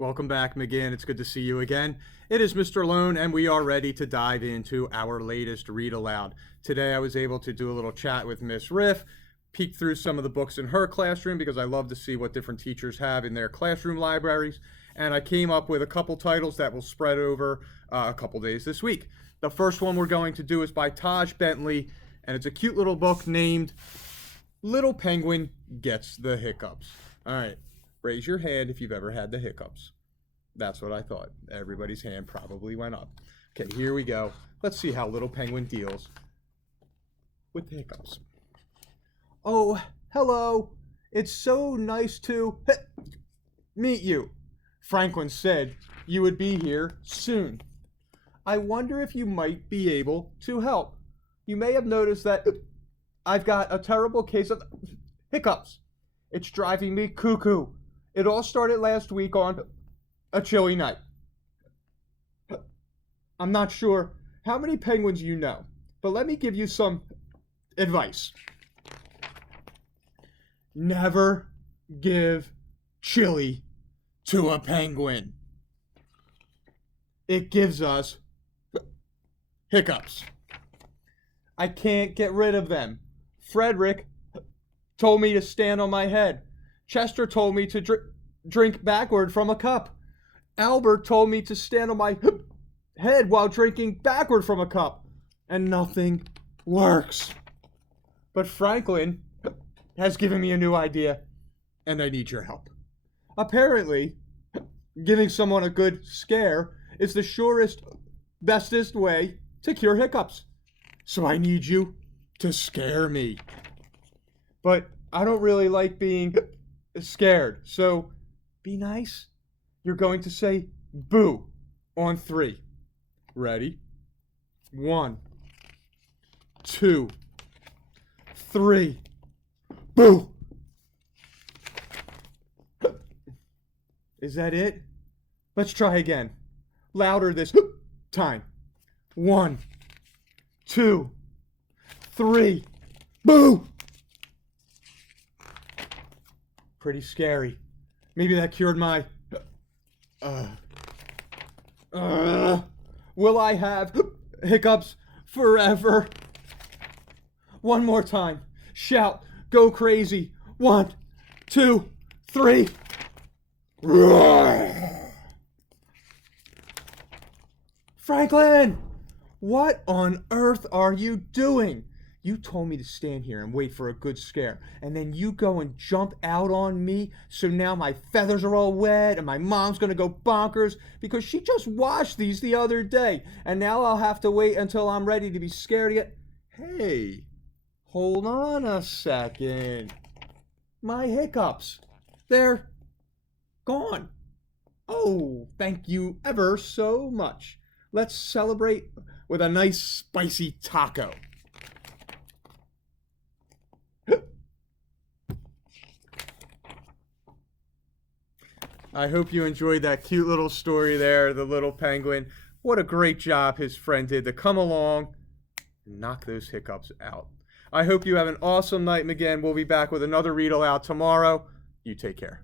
Welcome back, McGinn. It's good to see you again. It is Mr. Lohn, and we are ready to dive into our latest read aloud. Today, I was able to do a little chat with Miss Riff, peek through some of the books in her classroom because I love to see what different teachers have in their classroom libraries. And I came up with a couple titles that will spread over a couple days this week. The first one we're going to do is by Taj Bentley, and it's a cute little book named Little Penguin Gets the Hiccups. All right. Raise your hand if you've ever had the hiccups. That's what I thought. Everybody's hand probably went up. Okay, here we go. Let's see how Little Penguin deals with the hiccups. Oh, hello. It's so nice to meet you. Franklin said you would be here soon. I wonder if you might be able to help. You may have noticed that I've got a terrible case of hiccups. It's driving me cuckoo. It all started last week on a chilly night. I'm not sure how many penguins you know, but let me give you some advice. Never give chili to a penguin. It gives us hiccups. I can't get rid of them. Frederick told me to stand on my head. Chester told me to drink backward from a cup. Albert told me to stand on my head while drinking backward from a cup. And nothing works. But Franklin has given me a new idea, and I need your help. Apparently, giving someone a good scare is the surest, bestest way to cure hiccups. So I need you to scare me. But I don't really like being scared, so be nice. You're going to say boo on 3. Ready? 1, 2, 3. Boo! Is that it? Let's try again. Louder this time. 1, 2, 3. Boo! Pretty scary. Maybe that cured my... Will I have hiccups forever? One more time. Shout. Go crazy. 1, 2, 3. Franklin! What on earth are you doing? You told me to stand here and wait for a good scare, and then you go and jump out on me, so now my feathers are all wet, and my mom's gonna go bonkers because she just washed these the other day, and now I'll have to wait until I'm ready to be scared again. Hey, hold on a second. My hiccups, they're gone. Oh, thank you ever so much. Let's celebrate with a nice spicy taco. I hope you enjoyed that cute little story there, the little penguin. What a great job his friend did to come along and knock those hiccups out. I hope you have an awesome night, McGinn. We'll be back with another read aloud tomorrow. You take care.